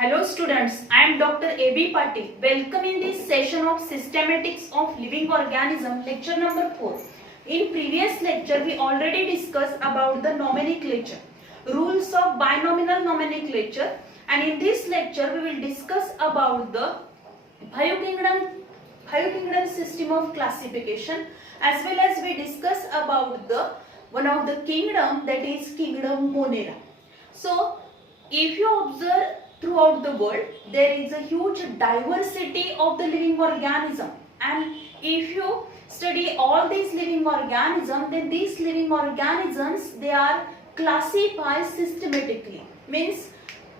Hello students, I am Dr. A.B. Patil. Welcome in this session of Systematics of Living Organism, lecture number 4. In previous lecture, we already discussed about the nomenclature, rules of binomial nomenclature, and in this lecture, we will discuss about the five kingdom system of classification, as well as we discuss about the one of the kingdom, that is kingdom Monera. So, if you observe throughout the world, there is a huge diversity of the living organism, and if you study all these living organisms, then these living organisms, they are classified systematically, means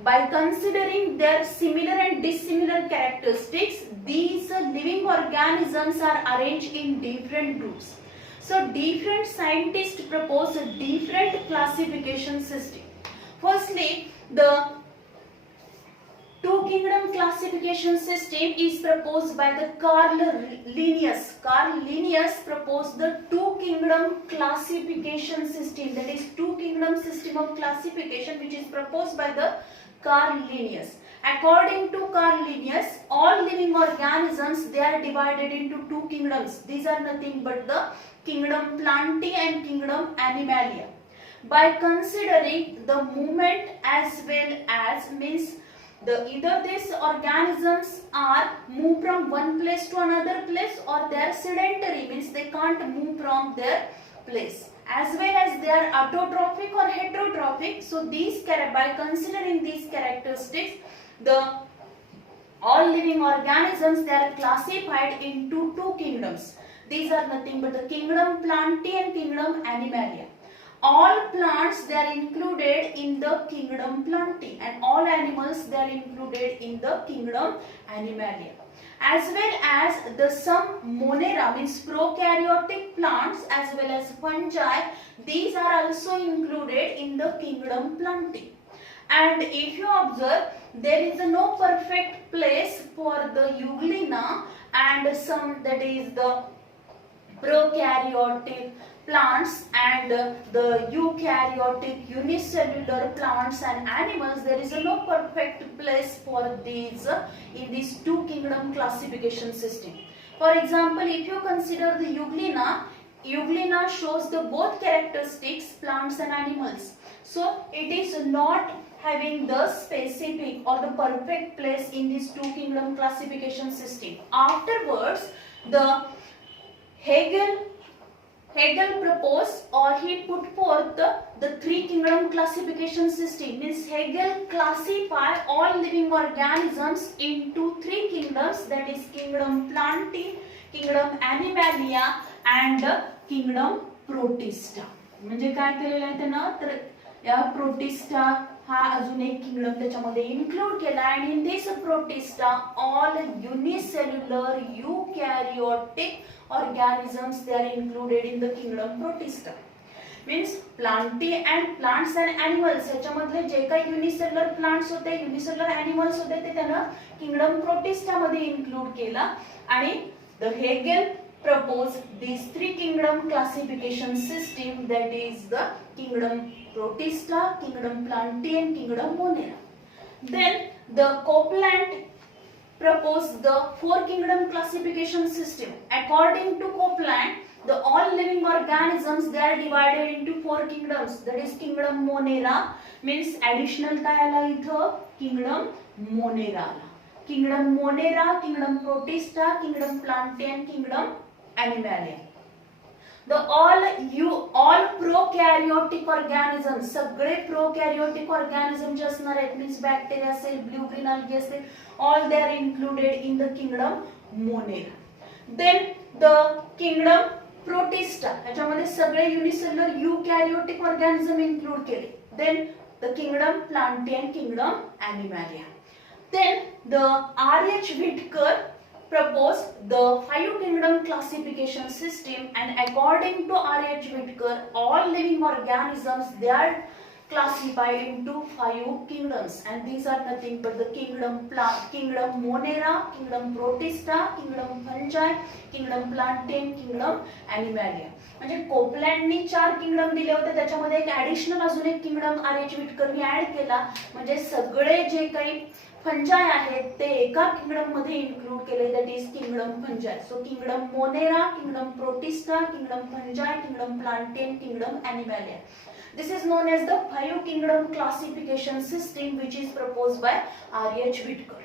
by considering their similar and dissimilar characteristics, these living organisms are arranged in different groups. So different scientists propose a different classification system. Firstly, the two kingdom classification system is proposed by the Carl Linnaeus. Carl Linnaeus proposed the two kingdom classification system, that is two kingdom system of classification, which is proposed by the Carl Linnaeus. According to Carl Linnaeus, all living organisms, they are divided into two kingdoms. These are nothing but the kingdom Plantae and kingdom Animalia. By considering the movement as well as, means either these organisms are move from one place to another place, or they are sedentary, means they can't move from their place, as well as they are autotrophic or heterotrophic. So these, by considering these characteristics, all living organisms, they are classified into two kingdoms. These are nothing but the kingdom Plantae and kingdom Animalia. All plants, they are included in the kingdom Plantae, and all animals, they are included in the kingdom Animalia. As well as the some Monera, means prokaryotic plants, as well as fungi, these are also included in the kingdom Plantae. And if you observe, there is no perfect place for the Euglena and some, that is the prokaryotic plants and the eukaryotic unicellular plants and animals. There is no perfect place for these in this two kingdom classification system. For example, if you consider the Euglena shows the both characteristics, plants and animals. So it is not having the specific or the perfect place in this two kingdom classification system. Afterwards, the Hegel proposed, or he put forth the three kingdom classification system. Means Hegel classified all living organisms into three kingdoms, that is kingdom Plantae, kingdom Animalia and kingdom Protista. म्हणजे काय केलेलं आहे त्यानं, तर या protista हा अजून एक किंगडम त्याच्यामध्ये इन्क्लूड केला, आणि in this protista all unicellular eukaryotic organisms, they are included in the kingdom Protista. Means Plantae and plants and animals, ह्याच्यामधले जे काही युनिसेल्युलर प्लांट्स होते, युनिसेल्युलर एनिमल्स होते, ते त्यानं किंगडम प्रोटिस्टा मध्ये इन्क्लूड केला. आणि the Hegel proposed these three kingdom classification system, that is the kingdom Protista, kingdom Plantae and kingdom Monera. Then the Copeland proposed the four kingdom classification system. According to Copeland, the all living organisms, they are divided into four kingdoms, that is kingdom Monera, means additional काय आला इथं, kingdom Monera आला. Kingdom Monera, kingdom Protista, kingdom Plantae and kingdom Animalia. The all prokaryotic organisms, सगळे prokaryotic organisms जे असणार आहेत, means bacteria असेल, blue green algae असतील, all they are included in the kingdom Monera. Then the kingdom Protista, ह्याच्यामध्ये सगळे unicellular eukaryotic organism include केले. Then the kingdom Plantae and kingdom Animalia. Then the R.H. Whitaker proposed the five kingdom classification system, and according to R.H. Whitaker, all living organisms, they are classified into 5 kingdoms, and these are nothing but the kingdom Monera, kingdom Protista, kingdom Fungi, kingdom Plantain, kingdom Animalia. म्हणजे कोपलँडनी 4 kingdom दिले होते, त्याच्यामध्ये एक additional अजून एक kingdom RH. विटकरनी add केला. म्हणजे सगळे जे काही फंजाय आहेत ते एका किंगडम मध्ये इन्क्लूड केले, that is kingdom Fungi. So kingdom Monera, kingdom Protista, kingdom Fungi, kingdom Plantae, kingdom Animalia. This is known as the 5 kingdom classification system which is proposed by R.H. Whitaker.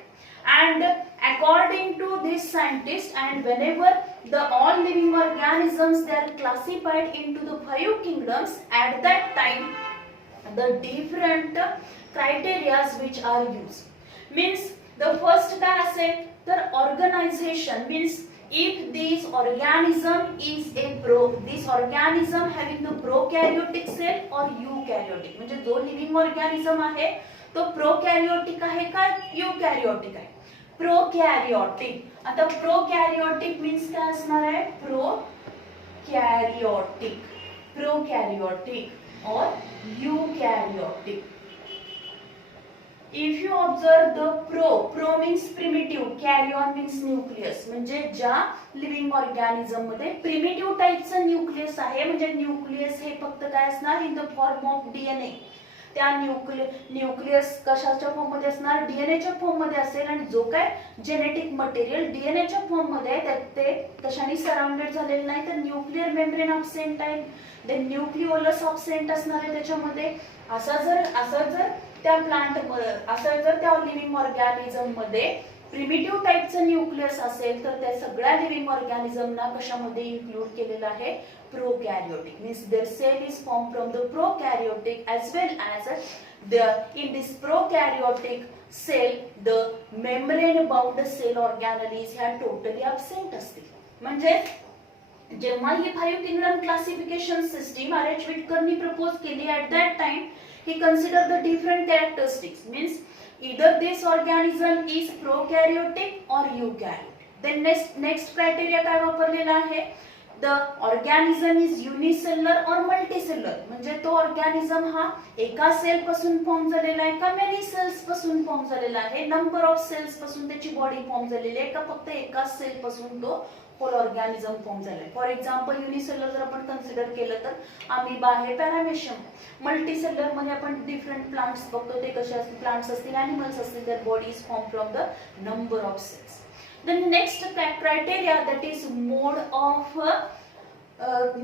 And according to this scientist, and whenever the all living organisms they are classified into the 5 kingdoms, at that time the different criteria which are used. Means the first काय असेल तर organization, means if this organism is a this organism having the prokaryotic cell or eukaryotic, म्हणजे जो living organism आहे तो प्रोकॅरियोटिक आहे का यूकॅरियोटिक आहे? प्रोकॅरियोटिक. आता प्रोकॅरियोटिक मीन्स काय असणार आहे? प्रोकॅरियोटिक और यूकॅरियोटिक. If you observe the pro means primitive, carrion means nucleus, म्हणजे ज्या लिव्हिंग ऑर्गॅनिझम मध्ये प्रिमिटिव्ह टाइपचं न्यूक्लियस आहे, म्हणजे न्यूक्लियस हे फक्त काय असणार in the form of DNA. त्या न्यूक्लियस कशाच्या फॉर्म मध्ये असणार? डीएनएच्या फॉर्म मध्ये असेल, आणि जो काय जेनेटिक मटेरियल डीएनएच्या फॉर्म मध्ये आहे ते कशाने सराउंडेड झालेलं नाही, तर न्यूक्लिअर मेम्ब्रेन ऑब्सेंट आहे, देन न्यूक्लिओलस ऑब्सेंट असणार आहे त्याच्यामध्ये. असं जर त्या प्लांट असं जर त्या लिव्हिंग ऑर्गॅनिझम मध्ये प्रिमिटिव्ह टाइपचं न्यूक्लियस असेल तर त्या सगळ्या लिव्हिंग ऑर्गॅनिझमना कशामध्ये इन्क्लूड केलेलं आहे? Prokaryotic. Means their cell is form from the prokaryotic as well as in this prokaryotic cell the membrane bound cell organelles ह्या टोटली absent असतील. म्हणजे जेव्हा ही 5 किंगडम क्लासिफिकेशन सिस्टीम आर.एच. विटकरनी प्रपोज केली, at that time he considered the different characteristics, means either this organism is prokaryotic or eukaryotic. Then next criteria काय वापरलेला आहे? The organism is unicellular or multicellular, म्हणजे तो ऑर्गॅनिझम हा एका sale पासून फॉर्म झालेला आहे का मेनी सेल्स पासून फॉर्म झालेला आहे, नंबर ऑफ सेल्स पासून त्याची बॉडी फॉर्म झालेली आहे का फक्त एका सेल पासून तो होल ऑर्गॅनिझम फॉर्म झालाय. फॉर एक्झाम्पल युनिसेल्युलर जर आपण कन्सिडर केलं तर अमिबा आहे, पॅरामेशियम. मल्टीसेल्युलर मध्ये आपण डिफरंट प्लांट्स बघतो, ते कसे असतील? प्लांट्स असतील, एनिमल्स असतील, their body is form from the number of cells. The next criteria that is mode of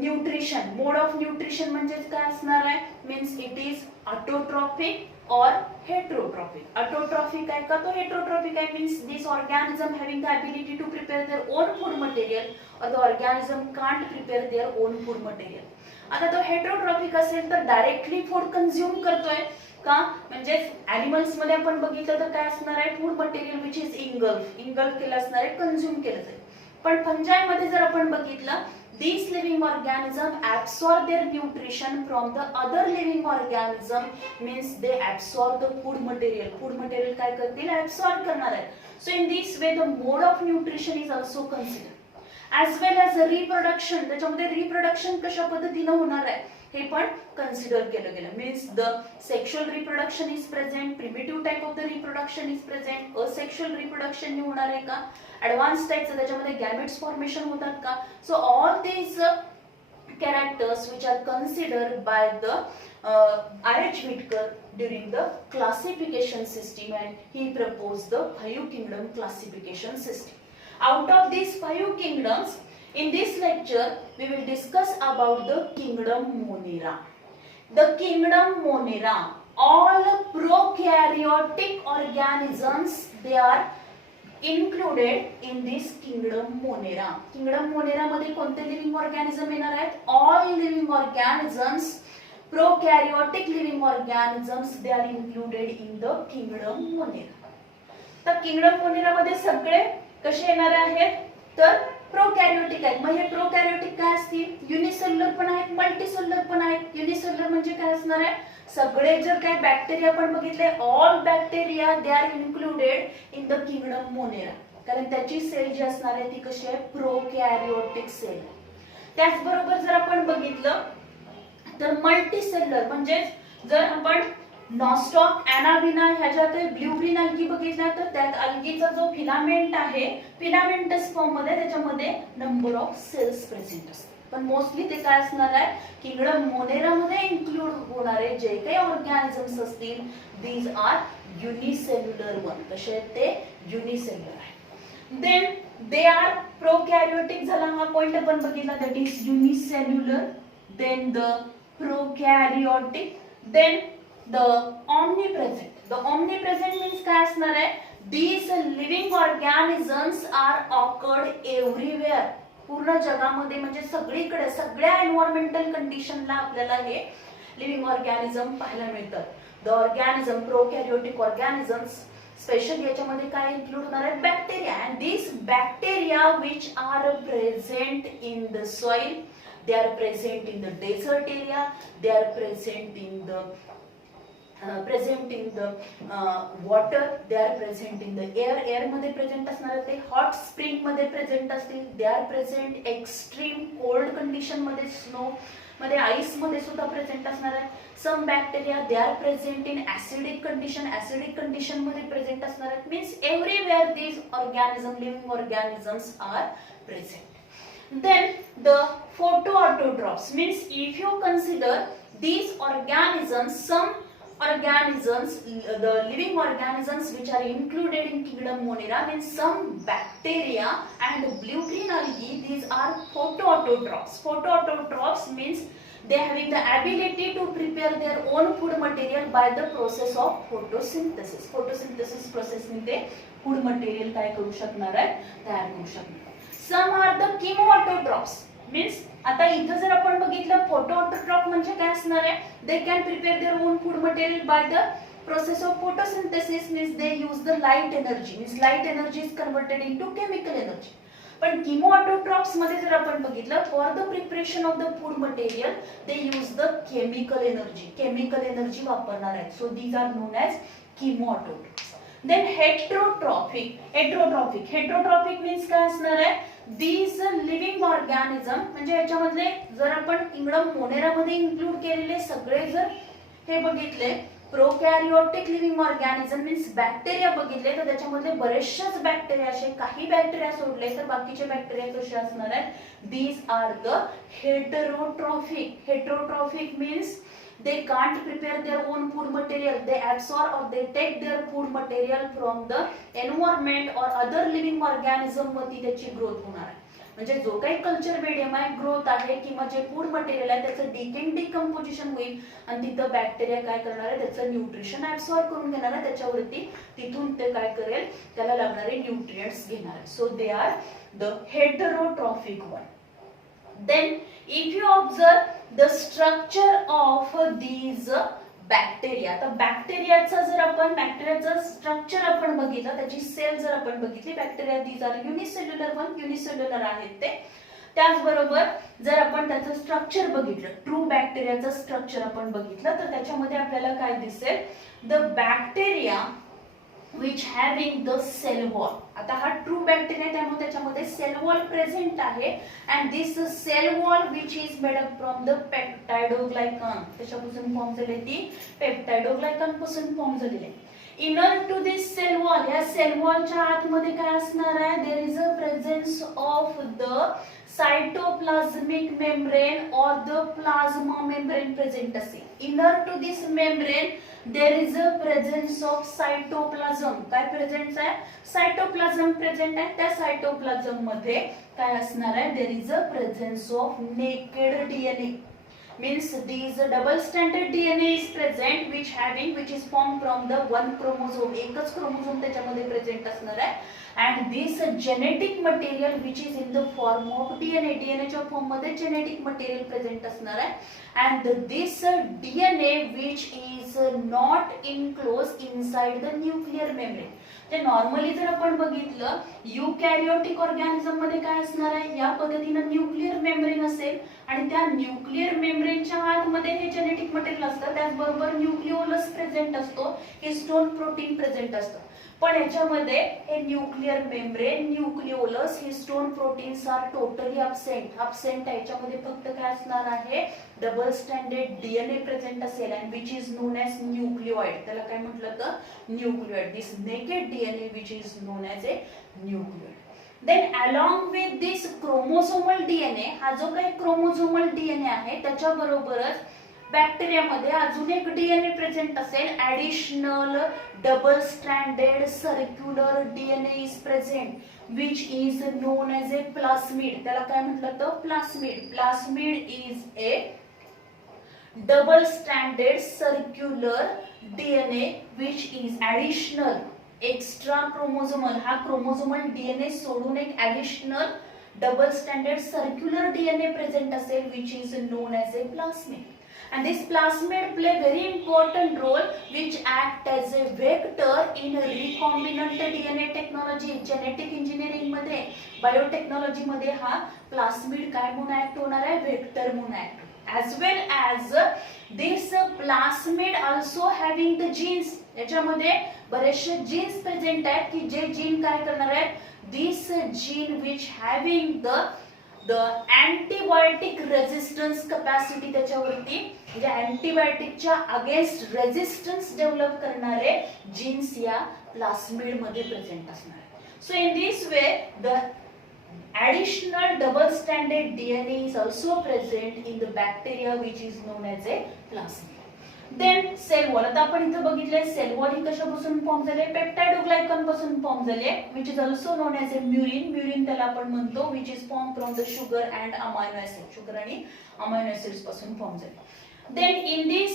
nutrition. Mode of nutrition म्हणजे काय असणार आहे? Means it is autotrophic or heterotrophic. Autotrophic आहे का तो heterotrophic आहे? Means this organism having the ability to prepare their own food material or the organism can't prepare their own food material. आता तो heterotrophic असेल तर डायरेक्टली फूड कंझ्युम करतोय का? म्हणजे एनिमल्स मध्ये आपण बघितलं तर काय असणार आहे? Food material which is engulf केलं असणार आहे, कंझ्युम केलं जाईल. पण फंजाय मध्ये जर आपण बघितलं, these living organism absorb their nutrition from the other living organism, means they absorb the food material. Food material काय करतील? absorb करणार आहे. So in this way the mode of nutrition is also considered. As well as reproduction, त्याच्यामध्ये reproduction कशा पद्धतीने होणार आहे हे पण कन्सिडर केलं गेलं. Means the sexual reproduction is present, primitive type of the reproduction is present, asexual reproduction होणार आहे का, ऍडव्हान्स टाइपचं त्याच्यामध्ये गॅमेट्स फॉर्मेशन होतात का. So all these characters which are considered by the R.H. Whitaker during the classification system, and he proposed the 5 kingdom classification system. Out of these 5 kingdoms, in this lecture we will discuss about the kingdom Monera. The kingdom Monera, all prokaryotic organisms they are included in this kingdom Monera. Kingdom Monera मध्ये कोणते living organism येणार आहेत? All living organisms, prokaryotic living organisms they are included in the kingdom Monera. तर kingdom Monera मध्ये सगळे कसे येणार आहेत? तर प्रोकॅरियोटिक आहेत. मग हे प्रोकॅरियोटिक काय असतील? युनिसेल्युलर पण आहेत, मल्टीसेल्युलर पण आहेत. युनिसेल्युलर म्हणजे काय असणार आहे? सगळे जर काय बॅक्टेरिया आपण बघितले, all bacteria they are included in the kingdom Monera, कारण त्याची सेल जी असणार आहे ती कशी आहे? प्रोकॅरियोटिक सेल. त्याचबरोबर जर आपण बघितलं तर मल्टीसेल्युलर म्हणजे जर आपण नॉस्टॉक ॲनाबिना ह्याच्यात ब्ल्यू ग्रीन अल्गी बघितला तर त्यात अल्गीचा जो फिलामेंट आहे फिलामेंटस फॉर्म मध्ये त्याच्यामध्ये नंबर ऑफ सेल्स प्रेझेंट असतात. पण मोस्टली ते काय असणार आहे किंगडम मोनेरा मध्ये इन्क्लूड होणारे जे काही ऑर्गॅनिझम्स असतील दीज आर युनिसेल्युलर वन. कसे आहेत ते युनिसेल्युलर आहे. देन दे आर प्रोकॅरियोटिक झाला हा पॉइंट आपण बघितला that is unicellular. Then the prokaryotic. Then the omnipresent. The omnipresent means काय असणार आहे these living organisms are occurred everywhere. पूर्ण जगामध्ये म्हणजे सगळीकडे सगळ्या एन्व्हायरमेंटल कंडिशनला आपल्याला हे लिव्हिंग ऑर्गॅनिझम पाहायला मिळतात. द ऑर्गॅनिझम प्रोकॅरियोटिक ऑर्गॅनिझम्स स्पेशली याच्यामध्ये काय इन्क्लूड होणार आहे bacteria. And this bacteria which R present in the soil, they are present in the desert area, they are present in the water, they are present in the air मध्ये present असणार ते hot spring मध्ये present असतील. They are present extreme cold condition मध्ये snow मध्ये ice मध्ये सुद्धा present असणार आहे. Some bacteria they are present in acidic condition मध्ये प्रेझेंट असणार आहेत. Means everywhere these organism living organisms are present. Then the photoautotrophs means if you consider these organisms, some organisms, the living organisms which are included in kingdom Monera means some bacteria and blue-green algae, these are photoautotrophs. Photoautotrophs means they having the ability to prepare their own food material by the process of photosynthesis. Photosynthesis process मध्ये food material काय करू शकणार आहे तयार करू शकणार. Some are the chemoautotrophs means आता इथं जर आपण बघितलं फोटोऑटोट्रॉप म्हणजे काय असणार आहे they can prepare their own food material by the process of photosynthesis means they use the light energy means light energy is converted into chemical energy. पण chemoautotrophs मध्ये जर आपण बघितलं for the preparation of the food material they use the chemical energy वापरणार आहेत. So these are known as chemoautotrophs. Then heterotrophic means काय असणार आहे these living organism म्हणजे याच्यामधले जर आपण किंगडम मोनेरा मध्ये इन्क्लूड केलेले सगळे जर हे बघितले प्रोकॅरियोटिक लिव्हिंग ऑर्गॅनिझम मीन्स बॅक्टेरिया बघितले तर त्याच्यामधले बरेचसेच बॅक्टेरिया असे काही बॅक्टेरिया सोडले तर बाकीचे बॅक्टेरिया कसे असणार आहेत these are the heterotrophic means they can't prepare their own food material, they absorb or they take their food material from the environment or other living organism वरती त्याची ग्रोथ होणार आहे. म्हणजे जो काही कल्चर मीडियम आहे ग्रोथ आहे किंवा जे फूड मटेरियल आहे त्याचं डिकम्पोजिशन होईल आणि तिथं बॅक्टेरिया काय करणार आहे त्याचं न्यूट्रिशन ऍब्सॉर्ब करून घेणार आहे त्याच्यावरती तिथून ते काय करेल त्याला लागणारे न्यूट्रिएंट्स घेणार आहे. So they are the heterotrophic one. Then if you observe the structure of these bacteria तर बॅक्टेरियाचं स्ट्रक्चर आपण बघितलं त्याची सेल जर आपण बघितली बॅक्टेरिया दीज आर युनिसेल्युलर आहेत ते. त्याचबरोबर जर आपण त्याचं स्ट्रक्चर बघितलं ट्रू बॅक्टेरियाचं स्ट्रक्चर आपण बघितलं तर त्याच्यामध्ये आपल्याला काय दिसेल the bacteria which having the cell wall. आता हा ट्रू बॅक्टेरिया त्यामुळे त्याच्यामध्ये सेल वॉल प्रेझेंट आहे and this cell wall which is made up from the peptidoglycan त्याच्यापासून फॉर्म झालेली ती पेप्टाइडोग्लायकन पासून फॉर्म झालेली आहे. Inner to this cell wall या सेल वॉलच्या आतमध्ये काय असणार आहे there is a presence of the cytoplasmic membrane or the plasma membrane present असेल. Inner to this membrane there is a presence of cytoplasm. काय प्रेझेंट आहे सायटोप्लाझम प्रेझेंट आहे. त्या सायटोप्लाझम मध्ये काय असणार आहे there is a presence of naked DNA means these double stranded DNA is present which is formed from the one chromosome. एकच chromosome त्याच्यामध्ये प्रेझेंट असणार आहे and this genetic material which is in the form of DNA च्या form मध्ये genetic material present असणार आहे and this DNA which is not enclosed inside the nuclear membrane. ते normally जर आपण बघितलं युकॅरियोटिक ऑर्गॅनिझम मध्ये काय असणार आहे या पद्धतीने न्यूक्लिअर मेम्ब्रेन असेल आणि त्या न्यूक्लिअर मेम्ब्रेन मेम्ब्रेनच्या आतमध्ये हे जेनेटिक मटेरियल असतं, त्याचबरोबर न्यूक्लिओलस प्रेझेंट असतो, हिस्टोन प्रोटीन प्रेझेंट असतं. पण याच्यामध्ये हे nuclear membrane, nucleolus, histone proteins are totally absent आहे. याच्यामध्ये फक्त काय असणार आहे, डबल स्टँडर्ड डीएनए प्रेझेंट असेल, and which is known as nucleoid. त्याला काय म्हटलं तर nucleoid. This naked DNA which is known as a nucleoid. Then along with this chromosomal DNA, हा जो काही क्रोमोझोमल डीएनए आहे त्याच्याबरोबरच बॅक्टेरियामध्ये अजून एक डीएनए प्रेझेंट असेल, additional double stranded circular DNA is present which is known as a plasmid. त्याला काय म्हटलं तर plasmid. Plasmid is a double stranded circular DNA which is additional extra chromosomal. हा क्रोमोझोमल डीएनए सोडून एक additional double standard circular DNA present असेल which is known as a plasmid. And this plasmid play very important role which act as a vector in recombinant DNA technology. Genetic engineering मध्ये, biotechnology मध्ये हा plasmid काय म्हणून act होणार आहे, vector म्हणून act. as well as this plasmid also having the genes. याच्यामध्ये बरेचसे जीन्स प्रेझेंट आहेत की जे जीन काय करणार आहेत, this gene which having the antibiotic resistance capacity, त्याच्यावरती म्हणजे अँटीबायोटिकच्या अगेन्स्ट रेजिस्टन्स डेव्हलप करणारे जीन्स या प्लास्मिड मध्ये प्रेझेंट असणार आहे. So in this way the additional double stranded DNA is also present in the bacteria which is known as a plasmid. Then cell wall. आता आपण इथे बघितले सेल वॉल ही कशापासून फॉर्म झाले, पेप्टाइडोग्लायकन पासून फॉर्म झाले, which is also known as a murin. Murin त्याला आपण म्हणतो which is formed from the sugar and amino acid. Sugar आणि अमायनो एसिड्स पासून फॉर्म झाले. Then in this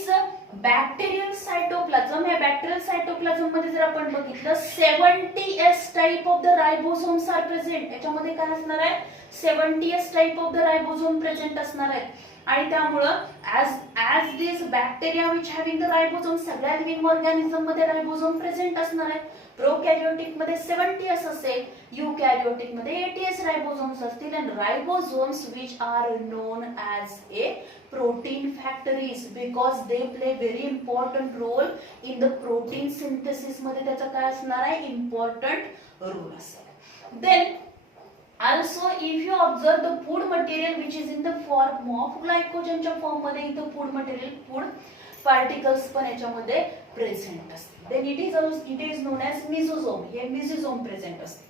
bacterial cytoplasm, या bacterial cytoplasm मध्ये जर आपण बघितलं 70S type of the ribosomes are present. याच्यामध्ये काय असणार आहे, 70S type of the ribosome present असणार आहे. आणि त्यामुळं as this bacteria which having the ribosome, सगळ्या लिव्हिंग ऑर्गॅनिझम मध्ये रायबोसोम प्रेझेंट असणार आहे. प्रोकॅरियोटिक मध्ये 70S असेल, युकॅरियोटिक मध्ये 80S रायबोसोम्स असतील. आणि रायबोसोम्स which are known as a protein factories because they play very important role in the protein synthesis. मध्ये त्याचा काय असणार आहे, इम्पॉर्टंट रोल असेल. Then also if you observe the food material which is in the form of glycogen च्या form मध्ये इथं food material, food particles पण याच्यामध्ये प्रेझेंट असते. then it is known as mesosome. हे मेसोसोम प्रेझेंट असते.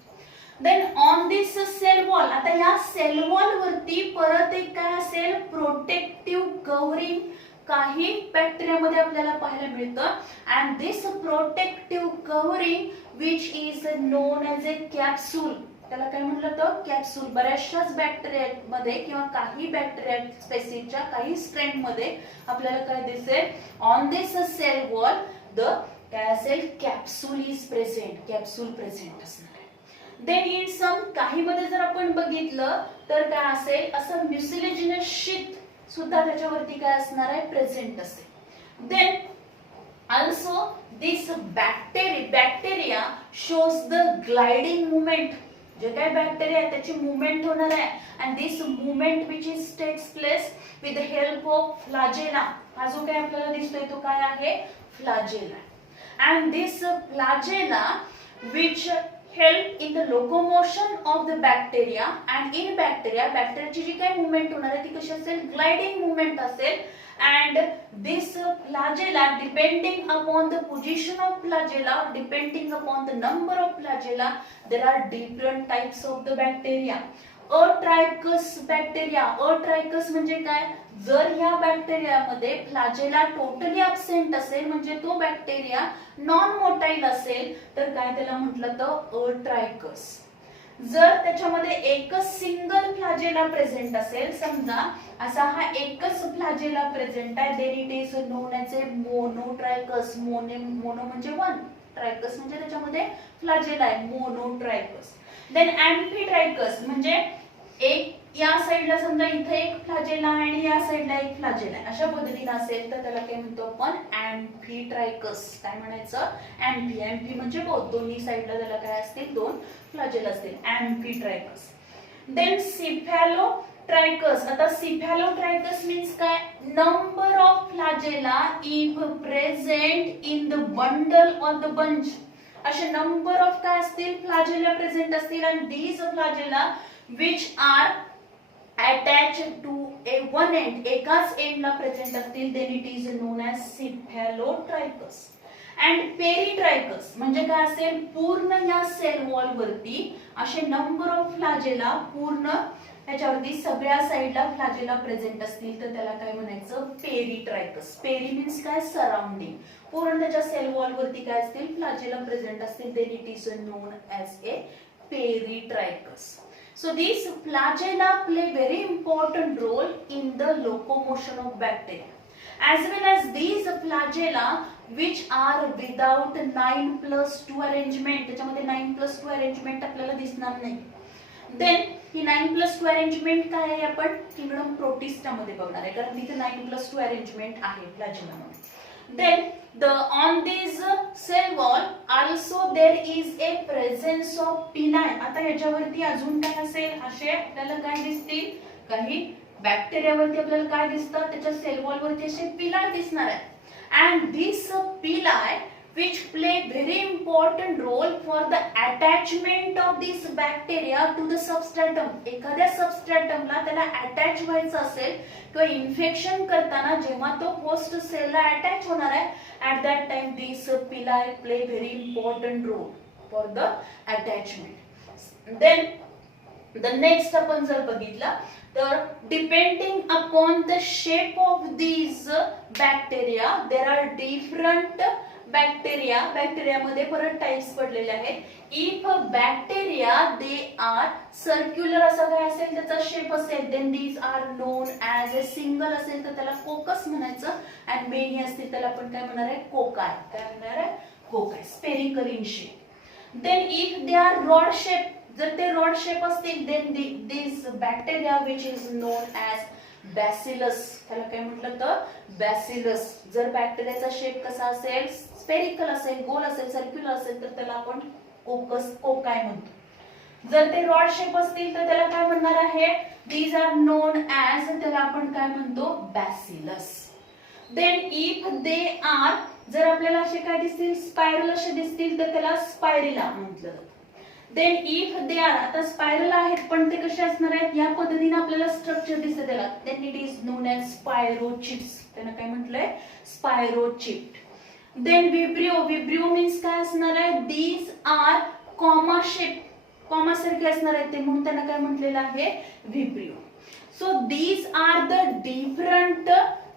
then on this cell wall, आता या सेल वॉल वरती परत एक काय असेल, प्रोटेक्टिव्ह कव्हरिंग काही बॅक्टेरिया मध्ये आपल्याला पाहायला मिळतं. and this protective covering which is known as a capsule. त्याला काय म्हटलं तर कॅप्सूल. बऱ्याचशाच बॅक्टेरिया मध्ये किंवा काही बॅक्टेरिया स्पेसिसच्या काही स्ट्रेन मध्ये आपल्याला काय दिसेल, on this cell wall the काय असेल, capsule is present. Capsule present असणार आहे. देन इन सम काही मध्ये जर आपण बघितलं तर काय असेल, असं म्युसिलेजिनस शीथ सुद्धा त्याच्यावरती काय असणार आहे, प्रेझेंट असेल. Then also this bacteria shows the gliding movement. जे काय बॅक्टेरिया आहे त्याची मूवमेंट होणार आहे. and this movement which is takes place with the help of flagella. हा जो काय आपल्याला दिसतोय तो काय आहे, flagella. and this flagella which help in the locomotion of the bacteria. and in बॅक्टेरियाची जी काही मूवमेंट होणार आहे ती कशी असेल, ग्लाइडिंग मूवमेंट असेल. and this flagella, depending upon the position of flagella, depending upon the number of flagella, there are different types of the bacteria. Atrichous bacteria. Atrichous म्हणजे काय, जर ह्या बॅक्टेरियामध्ये फ्लॅजेला टोटली अब्सेंट असेल म्हणजे तो बॅक्टेरिया नॉन मोटाईल असेल तर काय त्याला म्हटलं तर अट्रायकस. जर त्याच्यामध्ये एकच सिंगल फ्लॅजेला प्रेझेंट असेल, समजा असा हा एकच फ्लॅजेला प्रेझेंट आहे, then it is known as a monotrichous. Mono म्हणजे वन, ट्रायकस म्हणजे त्याच्यामध्ये फ्लॅजेला आहे, मोनोट्रायकस. देन अँफिट्रायकस म्हणजे एक या साइडला समजा इथे एक फ्लॅजेला आहे आणि या साइडला एक फ्लॅजेला आहे, अशा पद्धतीने असेल तर त्याला काय म्हणतो आपण, अँफिट्रायकस. काय म्हणायचं, अँफी म्हणजे बोथ, दोन्ही साइडला त्याला काय असतील, दोन फ्लॅजेला असतील, अँफिट्रायकस. Then trichous. आता सिफॅलोट्रायकस मीन्स काय? Number of flagella if present in the bundle or the bunch. असे नंबर ऑफ काय असतील? फ्लॅजेला प्रेझेंट असतील आणि these flagella which are attached to a one end, एकाच एंडला प्रेझेंट असतील, then it is known as cephalotrichus. and पेरिट्रायकस म्हणजे काय असेल? पूर्ण या सेल वॉल वरती असे नंबर ऑफ फ्लॅजेला पूर्ण त्याच्यावरती सगळ्या साइडला फ्लॅजेला प्रेझेंट असतील तर त्याला काय म्हणायचं? पेरिट्रायकस. पेरी मीन्स काय? सराउंडिंग. पूर्ण त्याच्या सेल वॉल वरती काय असतील? फ्लॅजेला प्रेझेंट असतील, then it is known as a peritrichus. So these flagella play very important role in the locomotion of bacteria. As well as these flagella which are without 9+2 arrangement, त्याच्यामध्ये 9+2 arrangement आपल्याला दिसणार नाही. Then ही 9+2 arrangement काय आहे? आपण kingdom protista मध्ये बघणार आहे कारण तिथे 9+2 arrangement आहे फ्लॅजेला मध्ये. Then on this cell wall also there is a presence of pili. आता याच्यावरती अजून काय असेल? असे आपल्याला काय दिसतील? काही बॅक्टेरियावरती आपल्याला काय दिसतात? त्याच्या सेल वॉल वरती असे पिलाय दिसणार आहे. and this pili which play very important role for the attachment of this bacteria to the substratum. एखाद्या सबस्ट्रॅटमला त्याला अटॅच व्हायचं असेल किंवा इन्फेक्शन करताना जेव्हा तो होस्ट सेलला अटॅच होणार आहे, at that time these pili play very important role for the attachment. Then the next आपण जर बघितलं तर depending upon the shape of these bacteria there are different bacteria. बॅक्टेरियामध्ये परत टाइप्स पडलेले आहेत. If bacteria they are circular असा काय असेल त्याचा शेप असेल, then these are known as a single असेल तर त्याला कोकस म्हणायचं. अँड मेनी असतील त्याला आपण काय म्हणणार आहे? कोकाय. काय म्हणणार आहे? Cocci. Spherical in shape. Then if they are rod shape, जर ते रॉड शेप असतील then this bacteria which is known as bacillus. त्याला काय म्हटलं तर? बॅसिलस. जर बॅक्टेरियाचा शेप कसा असेल? स्पेरिकल असेल, गोल असेल, सर्क्युलर असेल तर त्याला आपण कोकाय म्हणतो. जर ते रॉड शेप असतील तर त्याला काय म्हणणार आहे? दीज आर नोन ॲज, त्याला आपण काय म्हणतो? Bacillus. Then if they are, जर आपल्याला असे काय दिसतील? स्पायरल असे दिसतील तर त्याला स्पायरिला म्हटलं जातं. देन इफ दे आर, आता स्पायरल आहेत पण ते कसे असणार आहेत? या पद्धतीने आपल्याला स्ट्रक्चर दिसते त्याला, then it is known as spirochetes. त्यांना काय म्हटलंय? Spirochete. Then vibrio. Vibrio means काय असणार आहे? These are comma shape, comma सारखे असणार आहेत ते, म्हणून त्यांना काय म्हटलेलं आहे? Vibrio. So these are the different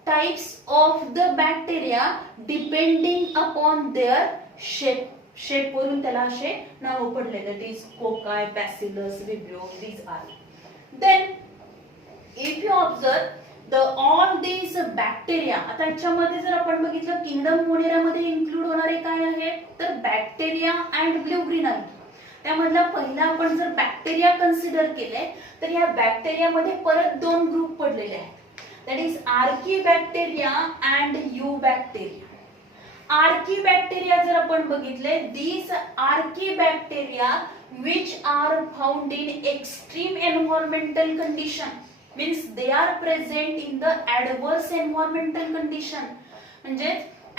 types of the bacteria depending upon their shape. Shape वरून त्याला असे नाव पडलेले. These cocci, bacillus, vibrio, these are. Then if you observe all these bacteria, आता याच्यामध्ये जर आपण बघितलं किंगडम मोनेरामध्ये इन्क्लूड होणारे काय आहेत? तर बॅक्टेरिया अँड ब्ल्यू ग्रीन आहेत. त्यामधला पहिला आपण जर बॅक्टेरिया कन्सिडर केले तर या बॅक्टेरियामध्ये परत दोन ग्रुप पडलेले आहेत. That is archaebacteria and eubacteria. Archaebacteria जर आपण बघितले, these आर्कीबॅक्टेरिया which are found in extreme environmental condition, means they are present in the adverse environmental condition. म्हणजे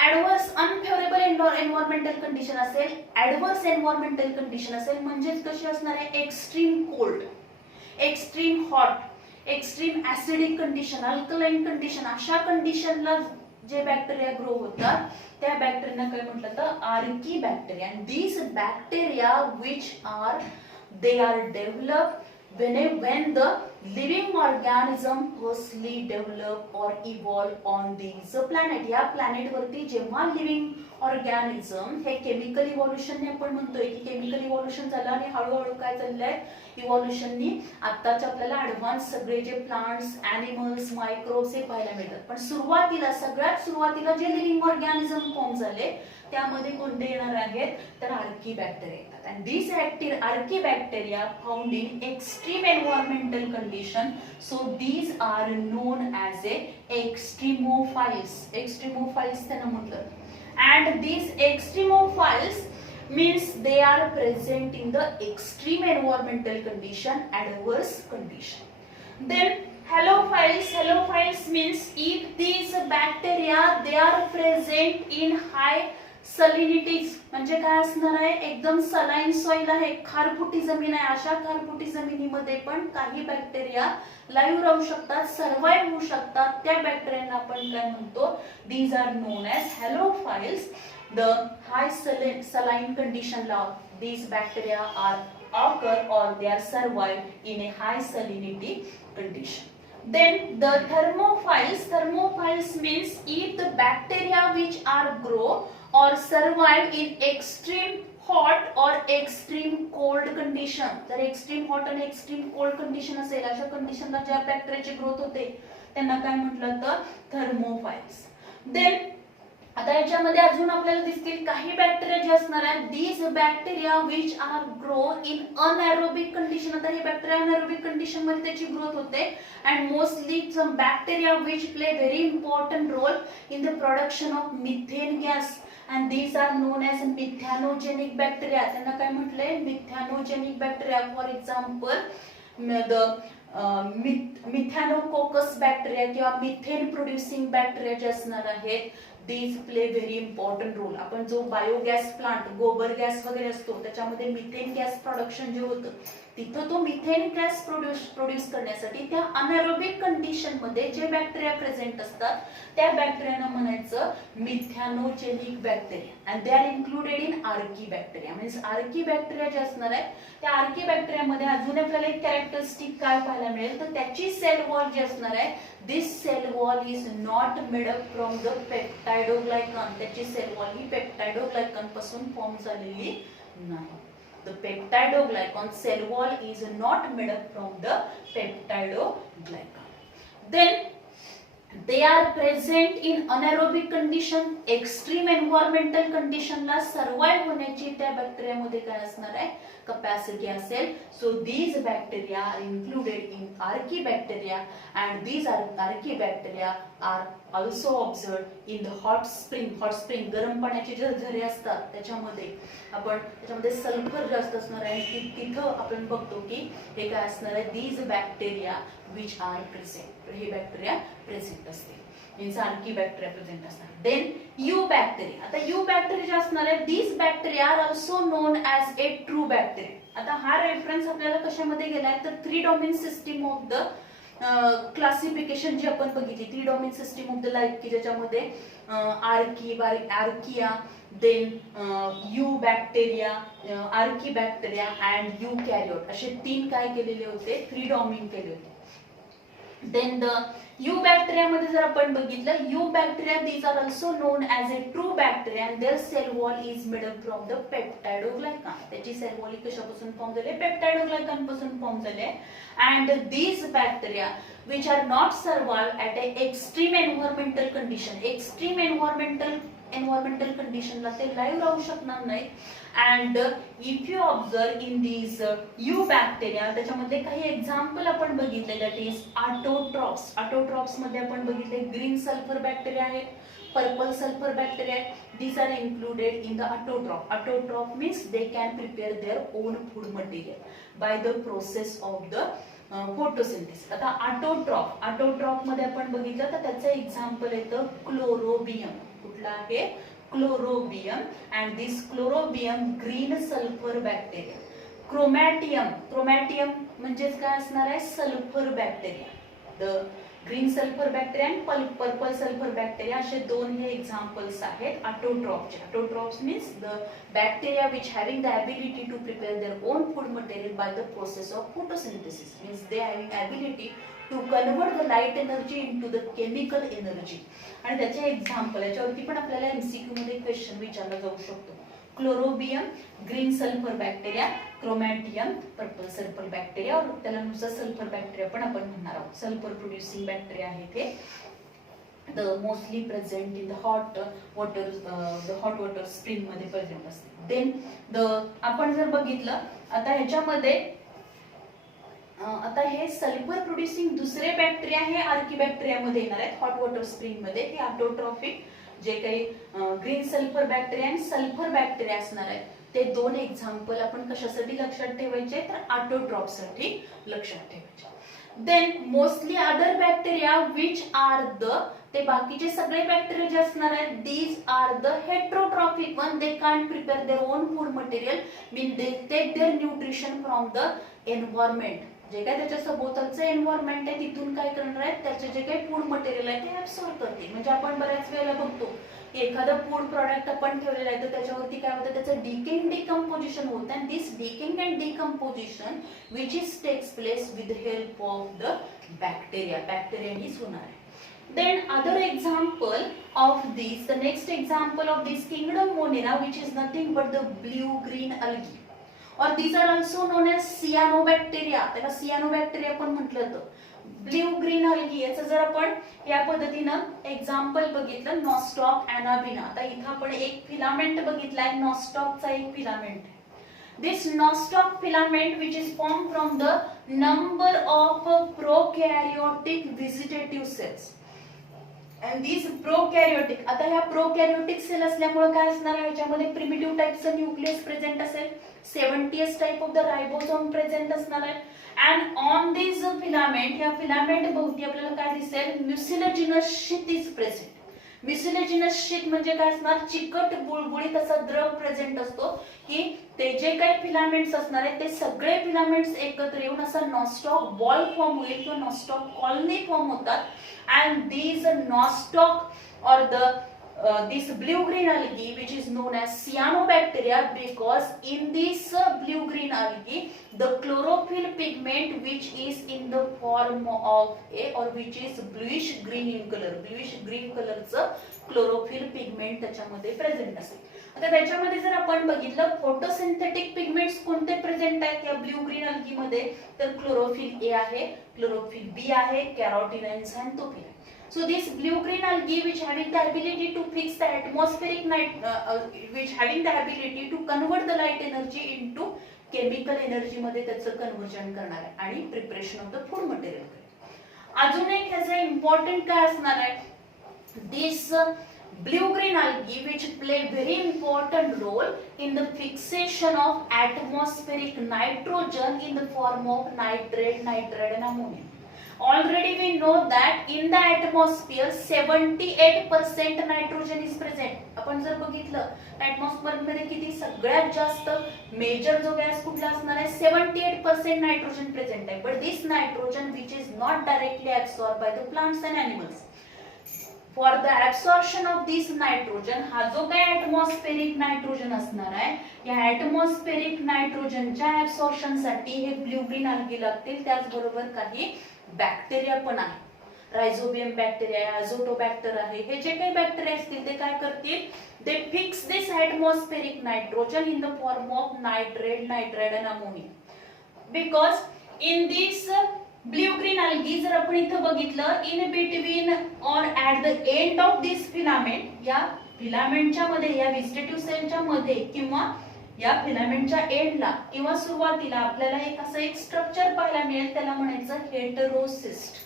adverse unfavorable environmental condition असेल, adverse environmental condition असेल, म्हणजेच कशी असणार आहे? Extreme cold, extreme hot, extreme acidic condition, alkaline condition, अशा कंडिशनला जे बॅक्टेरिया ग्रो होतात त्या बॅक्टेरियाना काय म्हटलं तर? आर्कीबॅक्टेरिया. and these bacteria which are they are developed when the living organism firstly develop or evolve on this planet. या प्लॅनेट वरती जेव्हा लिव्हिंग ऑर्गॅनिझम हे केमिकल इव्हॉल्युशनने आपण म्हणतोय की केमिकल इव्हॉल्युशन झालं आणि हळूहळू काय चाललंय? इव्हॉल्युशननी आत्ताचे आपल्याला ऍडव्हान्स सगळे जे प्लांट्स, ॲनिमल्स, मायक्रोब्स हे पाहायला मिळतात. पण सुरुवातीला, सगळ्यात सुरुवातीला जे लिव्हिंग ऑर्गॅनिझम फॉर्म झाले त्यामध्ये कोणते येणार आहेत? तर आर्कीबॅक्टेरिया येतात. and these archaebacteria found in extreme environmental condition, so these are known as a extremophiles. extremophiles त्यांना म्हटलं. and these extremophiles means they are present in the extreme environmental condition, adverse condition. Then halophiles means if these bacteria they are present in high salinities, म्हणजे काय असणार आहे, एकदम saline soil आहे, खारफुटी जमीन आहे, अशा खारफुटी जमिनीमध्ये पण काही बॅक्टेरिया लाईव्ह राहू शकतात, सर्वाइव्ह होऊ शकतात. त्या बॅक्टेरियांना आपण काय म्हणतो, these are known as halophiles. The high saline condition ला these bacteria are occur or they are survive in a high salinity condition. Then the thermophiles means if the bacteria which are grow or survive in extreme hot or extreme cold condition. जर extreme hot आणि extreme cold condition असेल, अशा कंडिशनला ज्या बॅक्टेरियाची growth होते त्यांना काय म्हटलं तर thermophiles. Then आता याच्यामध्ये अजून आपल्याला दिसतील काही बॅक्टेरिया जे असणार आहेत, these bacteria which are grow in anaerobic condition. आता हे बॅक्टेरिया अनएरोबिक कंडिशन मध्ये त्याची ग्रोथ होते. And mostly some bacteria which play very important role in the production of methane gas, and these are known as methanogenic bacteria. त्यांना काय म्हटलंय, methanogenic bacteria. For example the Methanococcus bacteria किंवा methane producing bacteria जे असणार आहेत, these play very important role. आपण जो biogas plant, गोबर गॅस वगैरे असतो त्याच्यामध्ये मिथेन गॅस प्रोडक्शन जे होतं, तिथं तो मिथेन गॅस प्रोड्यूस करण्यासाठी त्या अनएरोबिक कंडिशन मध्ये जे बॅक्टेरिया प्रेझेंट असतात त्या बॅक्टेरियाला म्हणायचं methanogenic bacteria. And they are included in archaebacteria. Means archaebacteria जे असणार आहे त्या आर्की बॅक्टेरियामध्ये अजून आपल्याला एक कॅरेक्टरिस्टिक काय पाहायला मिळेल, तर त्याची सेल वॉल जी असणार आहे, this cell wall is not made up from the peptidoglycan. त्याची सेल वॉल ही पेप्टाइडोग्लायकन पासून फॉर्म झालेली नाही. The peptidoglycan cell wall is not made up from the peptidoglycan. Then they are present in anaerobic condition. Extreme environmental condition ला survive होण्याची त्या bacteria मध्ये काय असणार आहे, capacity असेल. So these bacteria are included in archaebacteria, and these archaebacteria are also observed in the hot spring. गरम पाण्याचे जे झरे असतात त्याच्यामध्ये सल्फर जास्त असणार आहे. तिथं आपण बघतो की हे काय असणार आहे, these bacteria which are present. हे बॅक्टेरिया प्रेझेंट असते, मीन्स आर्कीबॅक्टेरिया प्रेझेंट असणार. Then eubacteria. आता यू बॅक्टेरिया जे असणार आहे, these bacteria are also known as a true bacteria. आता हा रेफरन्स आपल्याला कशामध्ये गेलाय, तर 3 domain system of the classification जी आपण बघितली, 3 domain system of the life, की ज्याच्यामध्ये archaea, then eubacteria, archaebacteria and eukaryote असे 3 काय केलेले होते, 3 डोमेन केले होते. देन द यू बॅक्टेरिया मध्ये जर आपण बघितलं, eubacteria these are also known as a true bacteria and their cell wall is made up from the peptidoglycan. त्याची सेल वॉल कशापासून फॉर्म झाली, पेप्टाइडोग्लायकन पासून फॉर्म झाले. And these bacteria which are not survive at a extreme environmental condition. Extreme environmental कंडिशनला ते live राहू शकणार नाही. And if you observe in these you bacteria, त्याच्यामध्ये काही एक्झाम्पल आपण बघितले, दॅट इज ऑटोट्रॉप्स. ऑटोट्रॉप्स मध्ये आपण बघितले ग्रीन सल्फर बॅक्टेरिया आहेत, पर्पल सल्फर बॅक्टेरिया आहेत. These are included in the autotroph. Autotroph means they can prepare their own food material by the process of the photosynthesis. आता autotroph मध्ये आपण बघितलं तर त्याचं एक्झाम्पल येतं क्लोरोबियम. कुठला आहे, Chlorobium. And this Chlorobium green sulphur bacteria. Chromatium म्हणजेच काय असणार आहे, sulphur bacteria. The green sulphur bacteria आणि पर्पल सल्फर बॅक्टेरिया असे 2 हे एक्झाम्पल्स आहेत ऑटोट्रॉफचे. Autotrophs means the bacteria which having the ability to prepare their own food material by the process of photosynthesis. Means they having ability to convert the light energy into the chemical energy. आणि त्याचे example याच्यावरती पण आपल्याला MCQ मध्ये question विचारला जाऊ शकतो. Chlorobium green sulphur bacteria, Chromatium purple sulphur bacteria, और त्याला नुसार सल्फर बॅक्टेरिया पण आपण म्हणणार आहोत. सल्फर प्रोड्युसिंग बॅक्टेरिया आहे ते. The mostly present in the hot water spring मध्ये प्रेझेंट असते. देन द आपण जर बघितलं आता ह्याच्यामध्ये आता हे सल्फर प्रोड्युसिंग दुसरे बॅक्टेरिया हे आर्कीबॅक्टेरिया मध्ये येणार आहेत हॉट वॉटर स्प्रिंग मध्ये. हे ऑटोट्रॉफिक जे काही ग्रीन सल्फर बॅक्टेरिया आणि सल्फर बॅक्टेरिया असणार आहेत ते 2 एक्झाम्पल आपण कशासाठी लक्षात ठेवायचे, तर ऑटोट्रॉफ साठी लक्षात ठेवायचे. Then mostly other bacteria which are the, ते बाकीचे सगळे बॅक्टेरिया जे असणार आहेत, these are the heterotrophic one, they can prepare their own food material, mean they take their nutrition from the environment. जे काय त्याच्या सभोवतालचं एन्व्हायरमेंट आहे तिथून काय करणार आहेत, त्याचे जे काही फूड मटेरियल आहे ते ऍब्सॉर्ब करते. म्हणजे आपण बऱ्याच वेळेला बघतो की एखादं फूड प्रॉडक्ट आपण ठेवलेलं आहे तर त्याच्यावरती काय होतं, त्याचं डिकेइंग डिकम्पोजिशन होतं. And this decaying and decomposition which is takes place with help of the bacteria, बॅक्टेरियानीच होणार आहे. Then other example of this, the next example of this kingdom Monera, which is nothing but the blue-green algae, or these are also known as cyanobacteria. त्याला cyanobacteria पण म्हटलं जातं. Blue-green algae याचं जर आपण या पद्धतीनं एक्झाम्पल बघितलं, नॉस्टॉक अॅनाबिना. आता इथं आपण एक फिलामेंट बघितलाय, नॉस्टॉकचा एक filament. This nostoc filament which is formed from the number of prokaryotic vegetative cells. And these prokaryotic, आता ह्या prokaryotic सेल असल्यामुळे काय असणार आहे, याच्यामध्ये प्रिमिटिव्ह टाइपचं न्यूक्लियस प्रेझेंट असेल, 70s type of the ribosome present असणार आहे. अँड ऑन दिस फिलामेंट, या फिलामेंट भोवती आपल्याला काय दिसेल, mucilaginous sheath is present. Mucilaginous sheath म्हणजे काय असणार, चिकट बुळबुळीत असा द्रव प्रेझेंट असतो, की ते जे काही फिलामेंट्स असणार आहेत ते सगळे फिलामेंट्स एकत्र येऊन असा नॉस्टॉक बॉल फॉर्म होईल किंवा नॉस्टॉक कॉलनी फॉर्म होतात. And these nostoc or the this blue-green algae which is known as cyanobacteria, because in this blue-green algae the chlorophyll pigment which is in the form of a, or which is bluish green in color, bluish green color चं chlorophyll pigment त्याच्यामध्ये present असेल. आता त्याच्यामध्ये जर आपण बघितलं photosynthetic pigments कोणते present आहेत या ब्ल्यू-ग्रीन algae मध्ये, तर क्लोरोफिल ए आहे, क्लोरोफिल बी आहे, कॅरोटीन आणि झॅन्थोफिल. So this blue-green algae which having the ability to fix the atmospheric light, which having the ability to convert the light energy into chemical energy मध्ये त्याचं conversion करणार आहे आणि preparation of the food material. अजून एक ह्याचं important काय असणार आहे, this blue-green algae which play very important role in the fixation of atmospheric nitrogen in the form of nitrate, nitride and ammonia. Already we know that in the atmosphere 78% nitrogen is present. आपण जर बघितलं atmosphere मध्ये किती सगळ्यात जास्त major जो gas कुठला असणार आहे, 78% नायट्रोजन प्रेझेंट आहे. But this nitrogen which is not directly absorbed by the plants and animals. For the absorption of this nitrogen, हा जो काही atmospheric nitrogen असणार आहे, या atmospheric नायट्रोजनच्या absorption साठी हे blue-green algae लागतील. त्याचबरोबर काही बॅक्टेरिया पण आहे, रायझोबियम बॅक्टेरिया आहे, अझोटोबॅक्टर आहे. हे जे काही बॅक्टेरिया असतील ते काय करतील, दे fix this atmospheric nitrogen in the form of nitrate, nitride and ammonia. Because in this blue-green algae जर आपण इथं बघितलं, इन बिटवीन और at the end of this filament, या फिलामेंटच्या मध्ये, या व्हेजिटेटिव्ह सेलच्या मध्ये किंवा या फिलामेंटच्या एंडला किंवा सुरुवातीला आपल्याला एक असं एक स्ट्रक्चर पाहायला मिळेल, त्याला म्हणायचं heterocyst.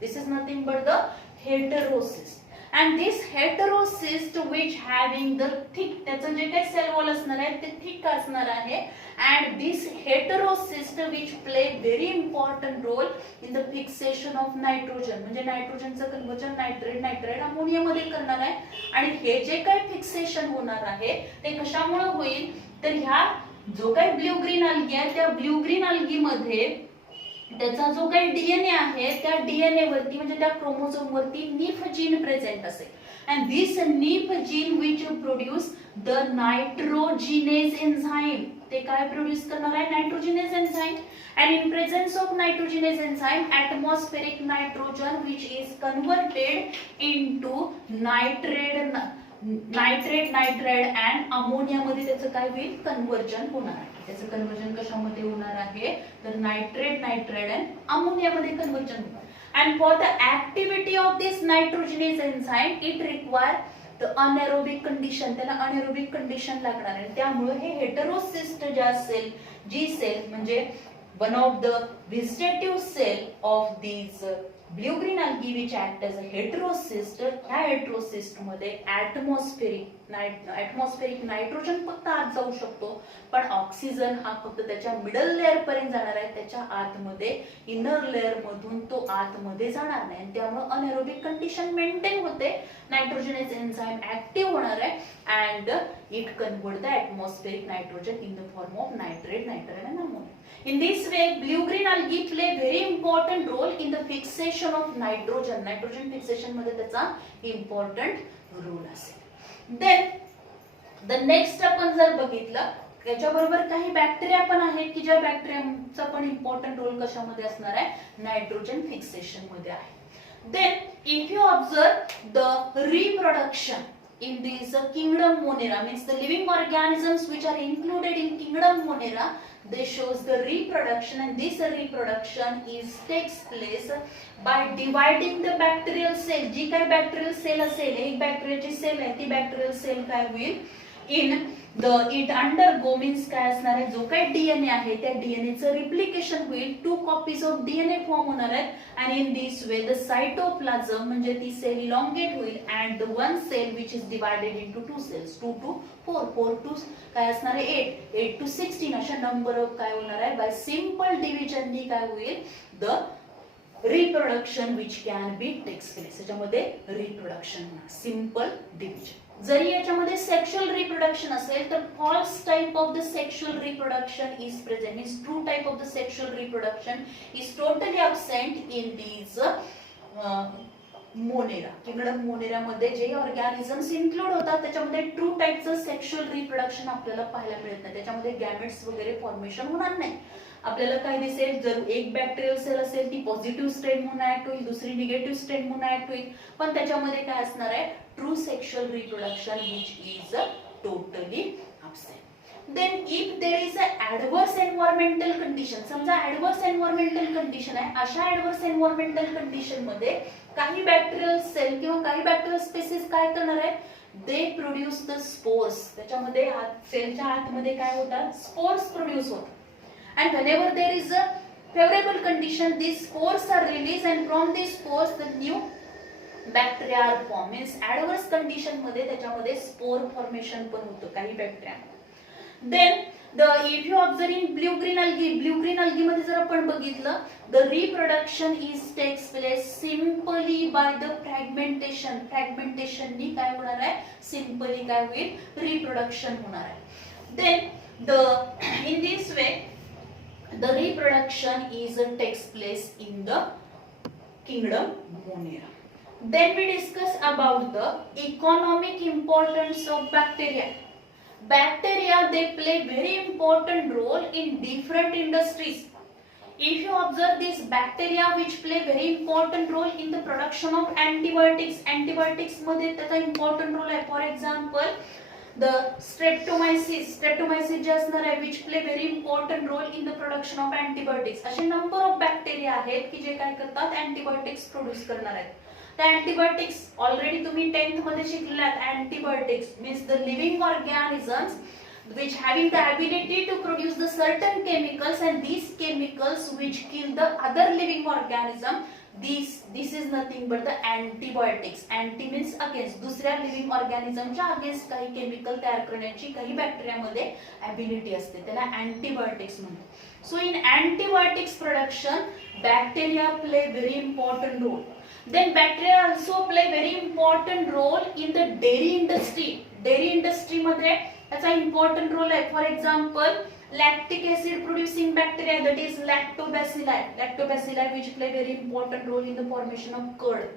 This is nothing but the heterocyst. And this heterocyst which having the thick, त्याचं जे काही सेल वॉल असणार आहे ते थिक असणार आहे. And this heterocyst which play very important role in the fixation of nitrogen, म्हणजे नायट्रोजनचं कन्व्हर्जन नायट्रेट, नायट्राइड अमोनिया मध्ये करणार आहे. आणि हे जे काही फिक्सेशन होणार आहे ते कशामुळे होईल, तर ह्या जो काही ब्ल्यू-ग्रीन algae आहे त्या ब्ल्यू-ग्रीन algae मध्ये त्याचा जो काही डीएनए आहे त्या डीएनए वरती, म्हणजे त्या क्रोमोझोम वरती निफ जीन प्रेझेंट असेल. And this nif gene which produce the nitrogenase enzyme, ते काय प्रोड्यूस करणार आहे, nitrogenase enzyme. And in presence of nitrogenase enzyme atmospheric nitrogen which is converted into nitrate, nitride and ammonia मध्ये त्याचं काय होईल, conversion होणार आहे. त्याचं कन्व्हर्जन कशामध्ये होणार आहे, तर नायट्रेट, नायट्राइड अँड अमोनिया मध्ये कन्व्हर्जन होणार. And for the activity of this nitrogenase enzyme it require the anaerobic condition, त्याला अनएरोबिक कंडिशन लागणार आहे. त्यामुळे हे हेटेरोसिस्ट ज्या सेल, जी सेल म्हणजे one of the vegetative cell of this blue green algae which act as a heterocyst. ह्या heterocyst मध्ये ऍटमॉस्फेरिक नायट्रोजन फक्त आत जाऊ शकतो, पण ऑक्सिजन हा फक्त त्याच्या मिडल लेअर पर्यंत जाणार आहे, त्याच्या आतमध्ये इनर लेअर मधून तो आतमध्ये जाणार नाही, आणि त्यामुळे अनएरोबिक कंडिशन मेंटेन होते, नायट्रोजनेज एन्झाइम ऍक्टिव्ह होणार आहे and it convert the atmospheric nitrogen in the form of nitrate, nitrate and ammonia. In this way, blue-green algae play very important role in the fixation of nitrogen. Nitrogen fixation मध्ये त्याचा important role असेल. Then the next आपण जर बघितलं, त्याच्याबरोबर काही bacteria पण आहेत की ज्या बॅक्टेरियाचा पण important role कशामध्ये असणार आहे, नायट्रोजन फिक्सेशन मध्ये आहे. Then if you observe the reproduction in this kingdom Monera, means the living organisms which are included in kingdom Monera, they shows the reproduction, and this reproduction takes place by dividing the bacterial cell. जी काय bacterial cell असेल, एक बॅक्टेरियाची sale आहे, ती bacterial sale काय होईल, it undergo means काय असणार आहे, जो काही डीएनए आहे त्या डीएनए चं रिप्लिकेशन होईल, 2 कॉपीज ऑफ डीएनए फॉर्म होणार आहेत, आणि in this way the cytoplasm म्हणजे ती सेल इलॉंगेट होईल, and the one cell which is divided into 2 cells, 2 to 4, 4 to काय असणार आहे 8, 8 to 16 अशा नंबर ऑफ काय होणार आहे, बाय सिंपल डिव्हिजन नी काय होईल, the reproduction which can be takes place. याच्यामध्ये रिप्रोडक्शन होणार, सिंपल डिव्हिजन. जरी याच्यामध्ये सेक्शुअल रिप्रोडक्शन असेल तर false type of the sexual reproduction is present, means true type of the sexual reproduction is totally absent in these monera. Kingdom monera मध्ये जे organisms include होतात त्याच्यामध्ये ट्रू टाइपचं सेक्शुअल रिप्रोडक्शन आपल्याला पाहायला मिळत नाही, त्याच्यामध्ये गॅमेट्स वगैरे फॉर्मेशन होणार नाही. आपल्याला काय दिसेल, जर एक बॅक्टेरियल सेल असेल ती पॉझिटिव्ह स्ट्रेन म्हणून ऍक्ट होईल, दुसरी निगेटिव्ह स्ट्रेन म्हणून ऍक्ट होईल, पण त्याच्यामध्ये काय असणार आहे, true sexual reproduction which is totally absent. Then if there is a adverse environmental condition, समजा adverse environmental condition आहे, अशा adverse environmental condition मध्ये काही बॅक्टेरियल सेल किंवा काही बॅक्टेरियल स्पेसिस काय करणार आहेत, दे प्रोड्यूस द स्पोर्स. त्याच्यामध्ये सेलच्या आतमध्ये काय होतात, स्पोर्स प्रोड्यूस होतात, and whenever there is a favorable condition, these spores are released, and from these spores the new bacteria are formed. Means adverse condition मध्ये त्याच्यामध्ये spore formation पण होतं काही bacteria. Then if you observe in blue green algae मध्ये जर आपण बघितलं, the reproduction takes place simply by the fragmentation नी काय होणार आहे, simply काय होईल, reproduction होणार आहे. Then in this way the reproduction takes place in the kingdom Monera. Then we discuss about the economic importance of bacteria. Bacteria, they play very important role in different industries. If you observe these bacteria which play very important role in the production of antibiotics मध्ये त्याचा important role आहे. For example, the streptomyces जे असणार आहे which play very important role in the production of antibiotics. असे number of bacteria आहेत की जे काय करतात, antibiotics produce करणार आहेत. त्या antibiotics already तुम्ही 10th मध्ये शिकलात. Antibiotics means the living organisms which having the ability to produce the certain chemicals, and these chemicals which kill the other living organism, this is nothing but the antibiotics. Anti means against, दुसऱ्या living ऑर्गॅनिझमच्या against काही chemical तयार करण्याची काही बॅक्टेरियामध्ये ability असते, त्याला antibiotics म्हणतात. So in antibiotics production bacteria play very important role. Then bacteria also play very important role in the dairy industry. Dairy industry मध्ये त्याचा important role आहे. For example, lactic acid producing bacteria, that is lactobacilli which play very important role in the formation of curd.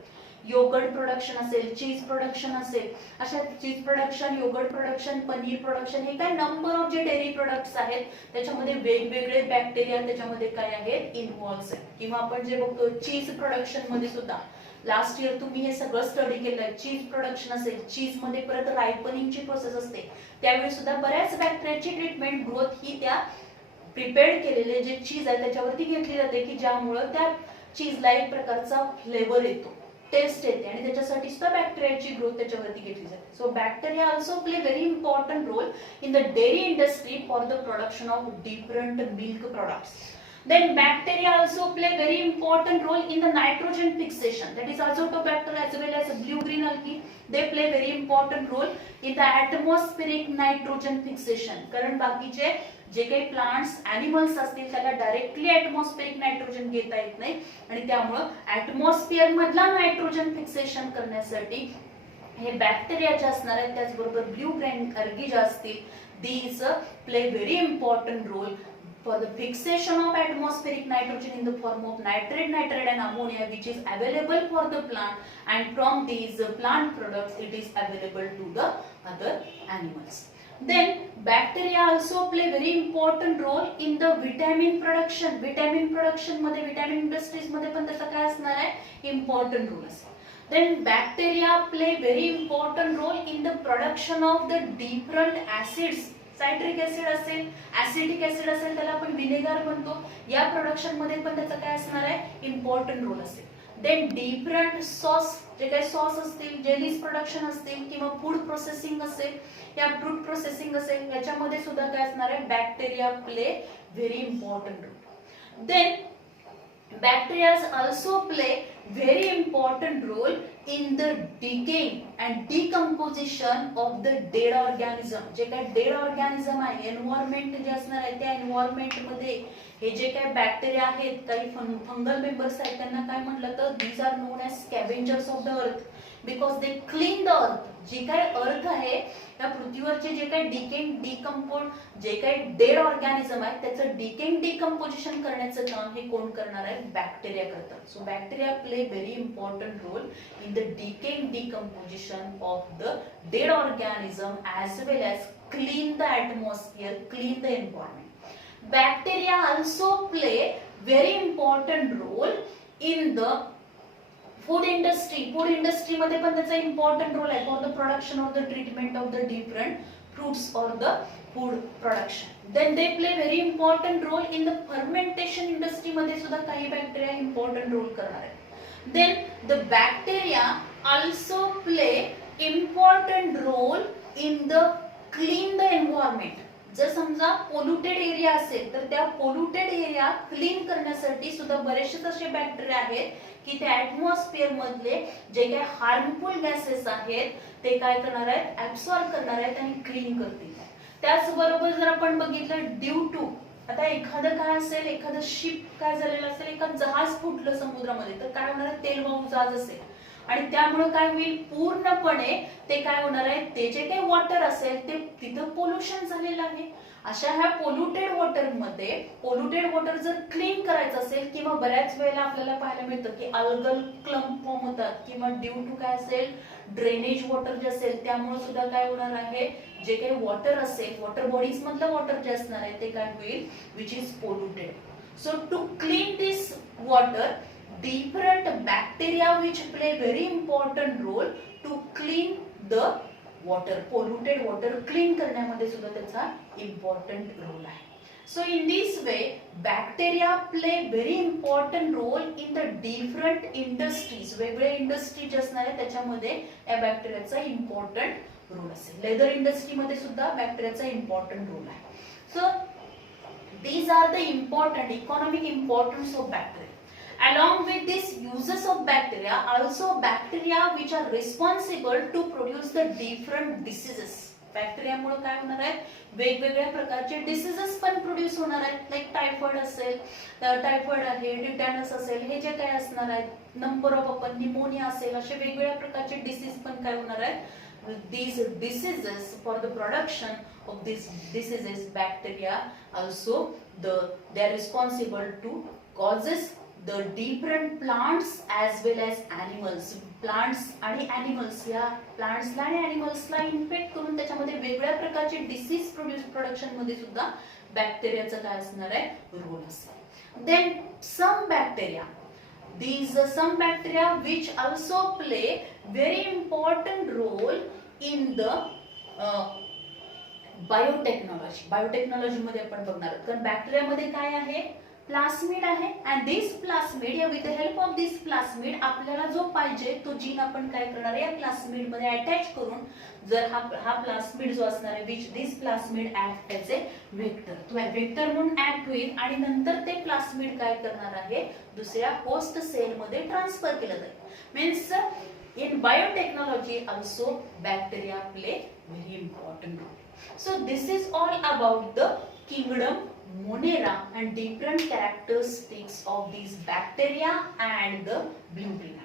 Yogurt production असेल, cheese production असेल, अशा cheese production, yogurt production, paneer production, हे काय number of जे dairy products आहेत त्याच्यामध्ये वेगवेगळे bacteria त्याच्यामध्ये काय आहेत, इन्व्हॉल्व आहेत. किंवा आपण जे बघतो चीज प्रोडक्शन मध्ये सुद्धा लास्ट इयर तुम्ही हे सगळं स्टडी केलंय. चीज प्रोडक्शन असेल, चीज मध्ये परत रायपनिंगची प्रोसेस असते, त्यावेळी सुद्धा बऱ्याच बॅक्टेरियाची ट्रीटमेंट ग्रोथ ही त्या प्रिपेअर्ड केलेले जे चीज आहे त्याच्यावरती घेतली जाते की ज्यामुळे त्या चीजला एक प्रकारचा फ्लेवर येतो, टेस्ट येते, आणि त्याच्यासाठी सुद्धा बॅक्टेरियाची ग्रोथ त्याच्यावरती घेतली जाते. So bacteria also play very important role in the dairy industry for the production of different milk products. Then bacteria also play very important role in the nitrogen fixation. That is azotobacter as well as blue green algae. They play very important role in the atmospheric nitrogen fixation. कारण बाकीचे जे काही plants animals असतील त्याला directly atmospheric nitrogen घेता येत नाही आणि त्यामुळे ॲटमॉस्फिअर मधला नायट्रोजन फिक्सेशन करण्यासाठी हे बॅक्टेरिया जे असणार आहेत त्याचबरोबर ब्ल्यू ग्रीन algae जे असतील these play very important role for the fixation of atmospheric nitrogen in the form of nitrate, nitrate and ammonia which is available for the plant, and from these plant products it is available to the other animals. Then bacteria also play very important role in the vitamin production. Vitamin production मध्ये vitamin industries मध्ये पण त्याचा काय असणार आहे important role असेल. Then bacteria play very important role in the production of the different acids. Citric acid असेल, acetic acid असेल त्याला आपण विनेगर म्हणतो. या प्रोडक्शन मध्ये पण त्याचा काय असणार आहे इम्पॉर्टंट रोल असेल. देन डिफरंट सॉस, जे काही सॉस असतील, जेलीज प्रोडक्शन असतील किंवा फूड प्रोसेसिंग असेल या फ्रूट प्रोसेसिंग असेल याच्यामध्ये सुद्धा काय असणार आहे bacteria play very important role. Then bacteria also play very important role in the decaying and decomposition of the dead organism. जे काही डेड ऑर्गॅनिझम आहे एन्व्हायरमेंट जे असणार आहे त्या एन्व्हायरमेंट मध्ये हे जे काही बॅक्टेरिया आहेत काही फंगल मेंबर्स आहेत त्यांना काय म्हटलं तर these are known as scavengers of the earth because they clean the earth. जी काही अर्थ आहे त्या पृथ्वीवरचे जे काही डिकेंग डिकम्पोज जे काही डेड ऑर्गॅनिझम आहे त्याचं डिकेंग डिकम्पोजिशन करण्याचं काम हे कोण करणार आहे बॅक्टेरिया करतात. So bacteria play very important role in the decaying decomposition of the dead organism as well as clean the atmosphere, clean the environment. Bacteria also play very important role in the food industry. Food industry मध्ये पण त्याचा important role आहे for the production of the treatment of the different fruits or the food production. Then they play very important role in the fermentation industry मध्ये सुद्धा काही bacteria important role करणार आहेत. Then the bacteria also play important role in the clean the environment. जर समजा polluted area असेल तर त्या पोल्युटेड एरिया क्लीन करण्यासाठी सुद्धा बरेचसे असे बॅक्टेरिया आहेत की त्या ऍटमॉस्फिअर मधले जे काही हार्मफुल गॅसेस आहेत ते काय करणार आहेत ऍब्सॉर्ब करणार आहेत आणि क्लीन करतील. त्याचबरोबर जर आपण बघितलं ड्यू टू आता एखादं काय असेल एखादं शिप काय झालेलं असेल एखादं जहाज फुटलं समुद्रामध्ये तर काय होणार तेलवाहू जहाज असेल आणि त्यामुळे काय होईल पूर्णपणे ते काय होणार आहे ते जे काही वॉटर असेल ते तिथं पोल्युशन झालेलं आहे. अशा ह्या पोल्युटेड वॉटर मध्ये पोल्युटेड वॉटर जर क्लीन करायचं असेल किंवा बऱ्याच वेळेला आपल्याला पाहायला मिळतं की अल्गल क्लम्प फॉर्म होतात किंवा ड्यू टू काय असेल ड्रेनेज वॉटर जे असेल त्यामुळे सुद्धा काय होणार आहे जे काही वॉटर असेल वॉटर बॉडीज मधलं वॉटर जे असणार आहे ते काय होईल which is polluted. So to clean this water different bacteria which play very important role to clean the water. Polluted water clean करण्यामध्ये सुद्धा त्याचा important role आहे. So in this way bacteria play very important role in the different industries. वेगवेगळे industry जे असणार आहे त्याच्यामध्ये या बॅक्टेरियाचा important role असेल. लेदर इंडस्ट्री मध्ये सुद्धा बॅक्टेरियाचा important role आहे. So these are the important economic importance of bacteria. Along with these uses of bacteria, also bacteria which are responsible to produce the different diseases. Bacteria मुळे काय होणार आहेत वेगवेगळ्या प्रकारचे डिसीजेस पण प्रोड्यूस होणार आहेत. लाईक टायफॉइड असेल टायफॉइड आहे टिटॅनस असेल हे जे काय असणार आहेत नंबर ऑफ आपण निमोनिया असेल असे वेगवेगळ्या प्रकारचे डिसीज पण काय होणार आहेत. These diseases for the production of these diseases bacteria also they are responsible to causes the different plants as well as animals. Plants आणि animals या प्लांट्सला आणि animalsला इन्फेक्ट करून त्याच्यामध्ये वेगवेगळ्या प्रकारचे डिसीज प्रोडक्शन मध्ये सुद्धा बॅक्टेरियाचा काय असणार आहे रोल असेल. Then some bacteria which also play very important role in the biotechnology मध्ये आपण बघणार आहोत. कारण बॅक्टेरिया मध्ये काय आहे प्लास्मिड आहे अँड दिस प्लास्मिड या with the help of this plasmid आपल्याला जो पाहिजे तो जीन आपण काय करणार आहे या प्लास्मिड मध्ये अटॅच करून जर हा प्लास्मिड जो असणार आहे which this plasmid act as a vector तो व्हेक्टर म्हणून ऍक्ट होईल आणि नंतर ते प्लास्मिड काय करणार आहे दुसऱ्या होस्ट सेल मध्ये ट्रान्सफर केलं जाईल means in biotechnology also bacteria play very important role. So this is all about the kingdom Monera and different characteristics of these bacteria and the blueberry.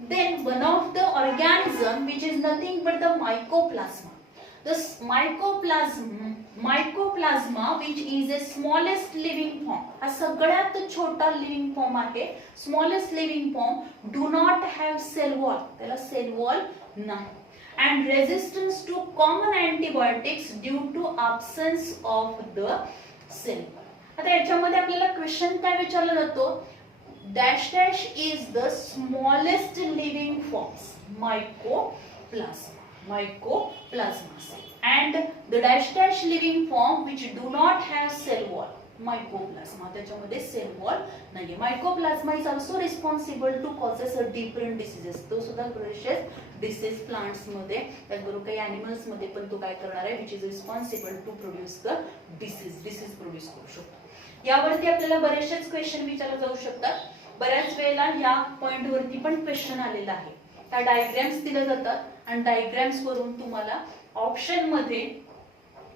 Then one of the organism which is nothing but the mycoplasma. This mycoplasma which is a smallest living form. हा सगळ्यात छोटा living form आहे. Smallest living form do not have cell wall. त्याला cell wall नाही. And resistance to common antibiotics due to absence of the cell wall. आता याच्यामध्ये आपल्याला question काय विचारला जातो dash dash is the smallest living forms mycoplasma and the dash dash living form which do not have cell wall mycoplasma त्याच्यामध्ये cell wall नाहीये mycoplasma is also responsible to causes a different diseases तो सुद्धा बरेचसे disease plants मध्ये त्याचबरोबर काही animals मध्ये पण तो काय करणार आहे which is responsible to produce the disease produce करू शकतो यावरती आपल्याला बरेचसेच क्वेश्चन विचारले जाऊ शकतात बऱ्याच वेळेला या पॉइंट वरती पण क्वेश्चन आलेला आहे त्या डायग्राम्स दिले जातात आणि डायग्राम्स वरून तुम्हाला ऑप्शन मध्ये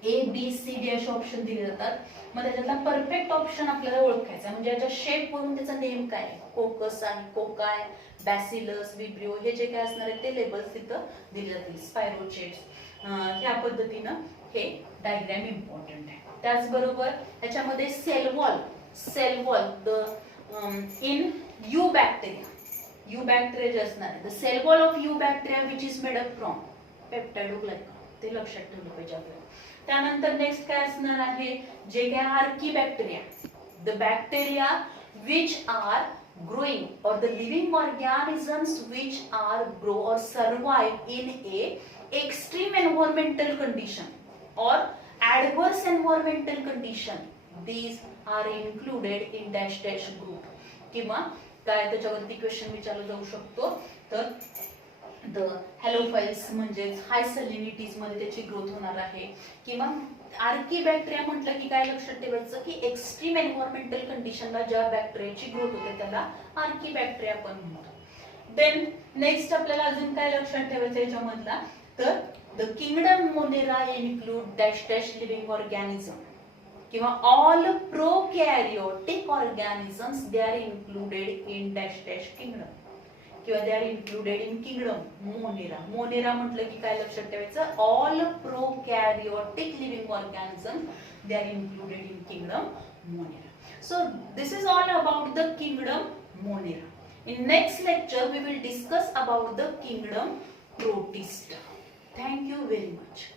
ए बी सी डी असे ऑप्शन दिले जातात मग त्याच्यातला परफेक्ट ऑप्शन आपल्याला ओळखायचा म्हणजे याच्या शेप वरून त्याचा नेम काय कोकस आहे कोकाय बॅसिलस विब्रिओ हे जे काय असणार आहे ते लेबल्स तिथं दिले जातील स्पायरोचेट्स ह्या पद्धतीनं हे डायग्राम इम्पॉर्टंट आहे त्याचबरोबर त्याच्यामध्ये cell wall the in eubacteria जे असणार आहे the cell wall of eubacteria which is made up from peptidoglycan ते लक्षात ठेवलं पाहिजे आपल्याला त्यानंतर नेक्स्ट काय असणार आहे जे काय आर्कीबॅक्टेरिया the bacteria which are growing or the living organisms which are grow or survive in a extreme environmental condition or adverse environmental condition these are included in dash dash group किंवा काय त्याच्यावरती question विचारला जाऊ शकतो तर the हॅलोफाइल्स म्हणजे हाय सॅलिनिटीज मध्ये त्याची ग्रोथ होणार आहे किंवा आर्कीबॅक्टेरिया म्हटलं की काय लक्षात ठेवायचं की एक्स्ट्रीम एन्व्हायरमेंटल कंडिशनला ज्या बॅक्टेरियाची ग्रोथ होते त्याला आर्कीबॅक्टेरिया पण म्हणतात देन नेक्स्ट आपल्याला अजून काय लक्षात ठेवायचं याच्यामधला तर the kingdom Monera include dash dash living organism किंवा all prokaryotic organisms they are included in dash dash kingdom किंवा they are included in kingdom monera म्हटलं की काय लक्षात ठेवायचं all prokaryotic living organisms they are included in kingdom monera so this is all about the kingdom monera in next lecture we will discuss about the kingdom protista thank you very much